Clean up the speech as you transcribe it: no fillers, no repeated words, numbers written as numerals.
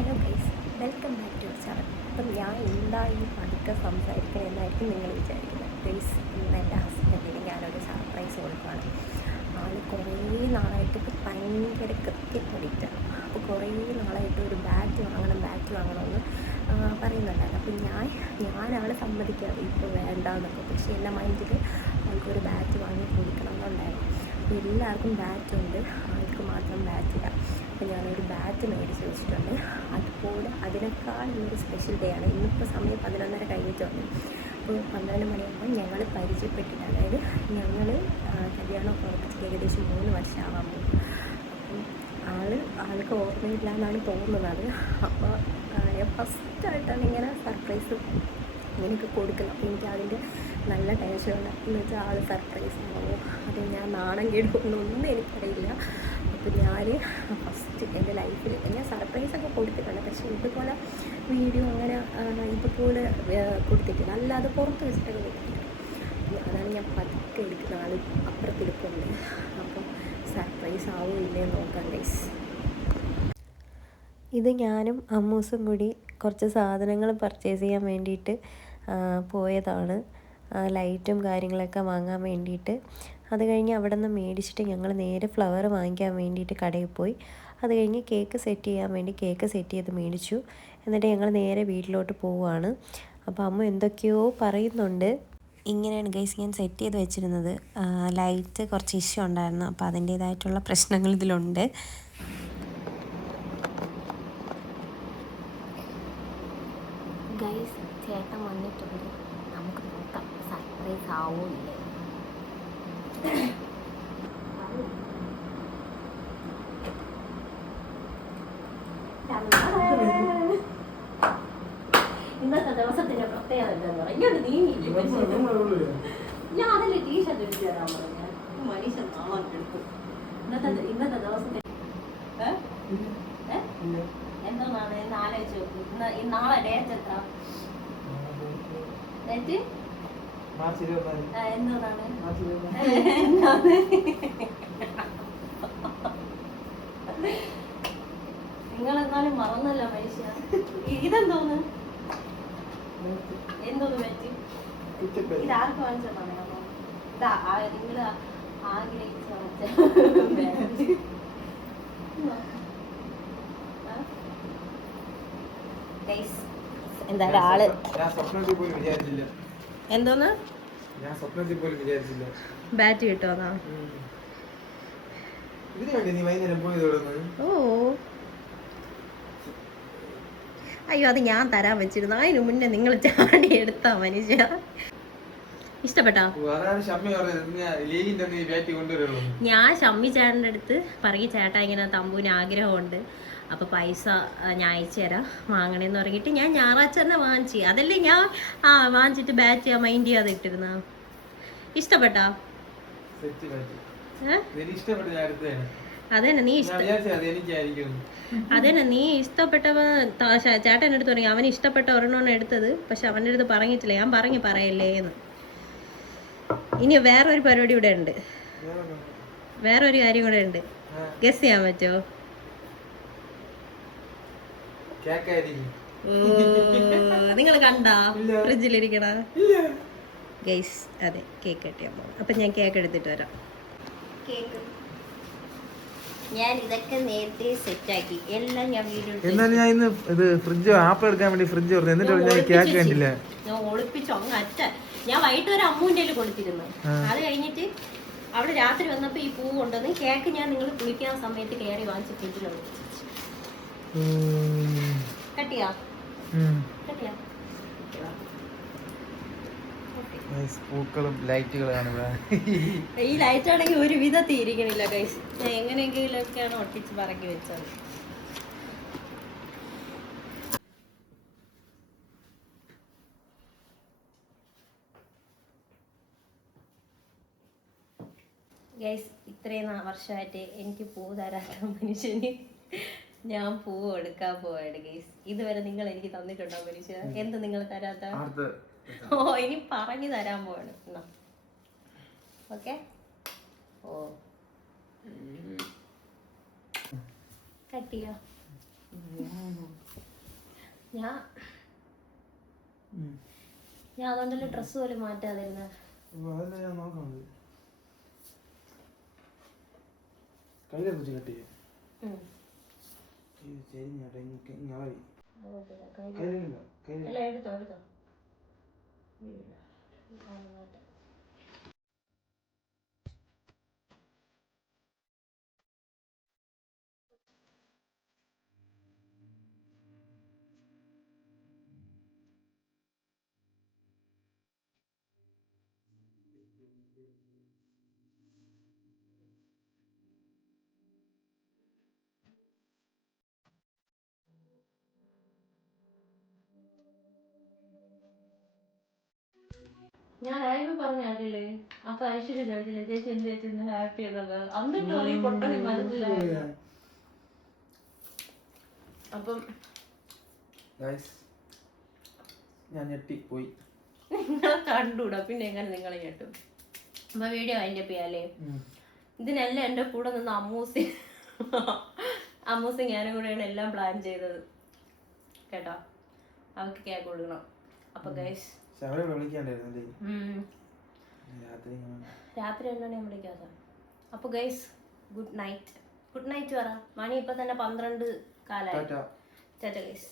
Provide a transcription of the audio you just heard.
Hello guys, welcome back to channel. അപ്പം ഞാൻ എന്തായി പതുക്കെ സംസാരിക്കണം എന്നായിരിക്കും നിങ്ങൾ വിചാരിക്കുന്നത്. ഗൈസ്, ഇന്ന് എൻ്റെ ഹസ്ബൻഡിന് ഞാനൊരു സർപ്രൈസ് കൊടുക്കുകയാണ്. ആൾ കുറേ നാളായിട്ട് ഇപ്പോൾ ഭയങ്കര ക്രിക്കറ്റ് അഡിക്റ്റാണ്. അപ്പോൾ കുറേ നാളായിട്ട് ഒരു ബാറ്റ് വാങ്ങണമെന്ന് പറയുന്നുണ്ടായിരുന്നു. അപ്പം ഞാനാണ് സമ്മതിക്കാതെ ഇപ്പോൾ വേണ്ടാന്നൊക്കെ. പക്ഷേ എൻ്റെ മൈൻഡിൽ ആൾക്കൊരു ബാറ്റ് വാങ്ങി കൊടുക്കണം എന്നുണ്ടായിരുന്നു. അപ്പോൾ എല്ലാവർക്കും ബാറ്റുണ്ട്, ആൾക്ക് മാത്രം ബാറ്റില്ല. അപ്പോൾ ഞാനൊരു ബാറ്റ് മേടിച്ച് വെച്ചിട്ടുണ്ട്. അതുപോലെ അതിനേക്കാൾ ഇന്നൊരു സ്പെഷ്യൽ ഡേ ആണ്. ഇന്നിപ്പോൾ സമയം 11:30 കഴിഞ്ഞിട്ടുണ്ട്. അപ്പോൾ 12 മണിയാകുമ്പോൾ ഞങ്ങൾ പരിചയപ്പെട്ടിട്ട്, അതായത് ഞങ്ങൾ കല്യാണമൊക്കെ ഉറപ്പിച്ച് ഏകദേശം 3 വർഷമാകാൻ പോകും. അപ്പം ആൾക്ക് ഓർമ്മയില്ല എന്നാണ് തോന്നുന്നത്. അപ്പോൾ ഫസ്റ്റായിട്ടാണ് ഇങ്ങനെ സർപ്രൈസ് ഇങ്ങനെയൊക്കെ കൊടുക്കുന്നത്. അപ്പോൾ എനിക്ക് അതിൻ്റെ നല്ല ടെൻഷനുണ്ട്. എന്ന് വെച്ചാൽ ആൾ സർപ്രൈസ് ആണോ, അത് ഞാൻ നാണം കേടുകൊണ്ടൊന്നും എനിക്കറിയില്ല. അപ്പോൾ ഞാൻ ഫസ്റ്റ് എൻ്റെ ലൈഫിൽ ഞാൻ സർപ്രൈസൊക്കെ കൊടുത്തിട്ടുണ്ട്, പക്ഷേ ഇതുപോലെ വീഡിയോ അങ്ങനെ ഇതുപോലെ കൊടുത്തിട്ടില്ല, അല്ലാതെ പുറത്ത് വെച്ചിട്ടൊക്കെ കൊടുത്തിട്ടുണ്ട്. അതാണ് ഞാൻ പതുക്കെ എടുക്കുന്ന. ആൾ അപ്പുറത്തിരിപ്പുണ്ട്. അപ്പം സർപ്രൈസ് ആവുമില്ലേ നോക്കാം ഗൈസ്. ഇത് ഞാനും അമ്മൂസും കൂടി കുറച്ച് സാധനങ്ങൾ പർച്ചേസ് ചെയ്യാൻ വേണ്ടിയിട്ട് പോയതാണ്. ലൈറ്റും കാര്യങ്ങളൊക്കെ വാങ്ങാൻ വേണ്ടിയിട്ട്. അത് കഴിഞ്ഞ് അവിടെ നിന്ന് മേടിച്ചിട്ട് ഞങ്ങൾ നേരെ ഫ്ലവർ വാങ്ങിക്കാൻ വേണ്ടിയിട്ട് കടയിൽ പോയി. അത് കഴിഞ്ഞ് കേക്ക് സെറ്റ് ചെയ്യാൻ വേണ്ടി കേക്ക് സെറ്റ് ചെയ്ത് മേടിച്ചു. എന്നിട്ട് ഞങ്ങൾ നേരെ വീട്ടിലോട്ട് പോവുകയാണ്. അപ്പോൾ അമ്മ എന്തൊക്കെയോ പറയുന്നുണ്ട്. ഇങ്ങനെയാണ് ഗൈസ് ഞാൻ സെറ്റ് ചെയ്ത് വെച്ചിരുന്നത്. ലൈറ്റ് കുറച്ച് ഇഷ്യൂ ഉണ്ടായിരുന്നു, അപ്പോൾ അതിൻ്റേതായിട്ടുള്ള പ്രശ്നങ്ങൾ ഇതിലുണ്ട്. ഗൈസ്, ചേട്ടൻ വന്നിട്ടുണ്ട്. നമുക്ക് നോക്കാം സർപ്രൈസ് ആവോ ഇല്ലേ. ഇന്നത്തെ ദിവസത്തിന്റെ പ്രത്യേകത എന്താന്ന് പറയാം. ഇങ്ങോട്ട് നീങ്ങിയില്ല, ഞാൻ അതല്ലേ ടീഷർട്ട് എടുത്ത് തരാൻ പറഞ്ഞ മനുഷ്യൻ നാളെ എടുക്കും. ഇന്നത്തെ ദിവസത്തെ എന്തോന്നാണ് എന്ന് ആലോചിച്ച് നോക്കും. നാളെ ഡേറ്റ് എത്ര? ഡേറ്റ് എന്തോന്നാണ്? നിങ്ങളെന്നാലും മറന്നല്ലോ മനുഷ്യ. ഇതെന്തോന്ന് പറ്റി? ഇത് ആർക്ക് വാങ്ങിച്ചതാണ്? നിങ്ങള് ആഗ്രഹിച്ച എന്തായാലും ആള് എന്തോന്ന് ബാറ്റ് കിട്ടുമോ? ഓ അയ്യോ, അത് ഞാൻ തരാൻ വെച്ചിരുന്നു. അതിന് മുന്നേ നിങ്ങൾ ചാടി എടുത്താ മനുഷ്യ. ഇഷ്ടപ്പെട്ടോ? ഞാൻ ഷമ്മി ചേട്ടൻ്റെ അടുത്ത് പറയും, ചേട്ടാ ഇങ്ങനെ തമ്പുവിന് ആഗ്രഹമുണ്ട്, അപ്പോൾ പൈസ ഞാൻ അയച്ചു തരാം, വാങ്ങണേന്ന് പറഞ്ഞിട്ട് ഞാൻ ഞായറാഴ്ച തന്നെ വാങ്ങിച്ചു. അതല്ലേ ഞാൻ വാങ്ങിച്ചിട്ട് ബാറ്റ് മൈൻഡ് ചെയ്യാതെ ഇട്ടിരുന്ന. ഇഷ്ടപ്പെട്ടോ? അതന്നെ നീ ഇഷ്ടപ്പെട്ടവ ചേട്ടൻ എടുത്ത് തുടങ്ങി. അവന് ഇഷ്ടപ്പെട്ട ഒരെണ്ണമാണ് എടുത്തത്, പക്ഷെ അവൻ്റെ അടുത്ത് പറഞ്ഞിട്ടില്ല. ഞാൻ പറയല്ലേന്ന്. ഇനി വേറൊരു പരിപാടി ഇവിടെ ഉണ്ട്, വേറൊരു കാര്യം കൂടെ ഉണ്ട്. ഗസ് ചെയ്യാൻ പറ്റുമോ? നിങ്ങൾ കണ്ടാ ഫ്രിഡ്ജിലിരിക്കണ ഗൈസ്? അതെ, കേക്ക് കട്ടിയാൻ പോകും. അപ്പം ഞാൻ കേക്ക് എടുത്തിട്ട് വരാം. കേക്ക് ഞാൻ ഇതൊക്കെ നേരത്തെ സെറ്റാക്കി എല്ലാം ഞാൻ ഫ്രിഡ്ജ് ആപ്പിൾ എടുക്കാൻ വേണ്ടി ഫ്രിഡ്ജ് ഞാൻ ഒളിപ്പിച്ചു അങ്ങ് അറ്റ. ഞാൻ വൈകിട്ട് ഒരു അമ്മൂൻ്റെ കൊടുത്തിരുന്നു. അത് കഴിഞ്ഞിട്ട് അവിടെ രാത്രി വന്നപ്പോ ഈ പൂ കൊണ്ടുവന്ന് കേക്ക് ഞാൻ നിങ്ങൾ കുളിക്കാൻ സമയത്ത് കയറി വാങ്ങിച്ച് ഫ്രിഡ്ജിലുണ്ട്. കട്ടിയാ പൂക്കളും ലൈറ്റുകളാണ്. ഈ ലൈറ്റ് ആണെങ്കിൽ ഒരു വിധത്തിൽ ഇരിക്കണില്ല ഗൈസ്. ഞാൻ എങ്ങനെയെങ്കിലൊക്കെയാണ് ഒട്ടിച്ച് പറക്കി വെച്ചത്. ഗൈസ്, ഇത്രയും വർഷമായിട്ട് എനിക്ക് പൂ തരാത്ത മനുഷ്യന് ഞാൻ പൂ എടുക്കാൻ പോവാണ് ഗൈസ്. ഇതുവരെ നിങ്ങൾ എനിക്ക് തന്നിട്ടുണ്ടോ മനുഷ്യ? എന്ത് നിങ്ങൾ തരാത്ത? ഓ, ഇനി പറഞ്ഞു തരാൻ പോവാണ്. ഓക്കെ. ഓ കട്ടിയോ? ഞാൻ അതുകൊണ്ടല്ലേ ഡ്രസ്സ് പോലും മാറ്റാതിരുന്നത്. അതല്ല ഞാൻ നോക്കുന്നത്. കയ്യിലെ കുറിച്ച് കട്ട് ചെയ്യാം. ശരി എടുത്തോ ഞാൻ ലൈവ് പറഞ്ഞല്ലേ. അപ്പൊ ഐശ്വര്യ ചോദിച്ചില്ലേ ചേച്ചി എന്ത് ചേച്ചി ഹാപ്പി എന്നുള്ളത്. എന്നിട്ടോ ഈ പൊട്ടണി മനസ്സിലായി. അപ്പം ഞാൻ ഞെട്ടി പോയി. നിങ്ങളെ കണ്ടൂടാ, പിന്നെ എങ്ങനെ നിങ്ങളെ കേട്ടും. അപ്പൊ വീഡിയോ അതിൻ്റെ ചെയ്യാല്ലേ. ഇതിനെല്ലാം എൻ്റെ കൂടെ നിന്ന് അമ്മൂസി ഞാനും കൂടെയാണ് എല്ലാം പ്ലാൻ ചെയ്തത് കേട്ടോ. അവർക്ക് കേക്ക് കൊടുക്കണം. അപ്പൊ ഗൈസ് രാത്രി 8 മണി വിളിക്കാത്ത. അപ്പൊ guys good night. Good night പറ. മണി ഇപ്പൊ തന്നെ 12 കാലായി. ടാറ്റ ഗൈസ്.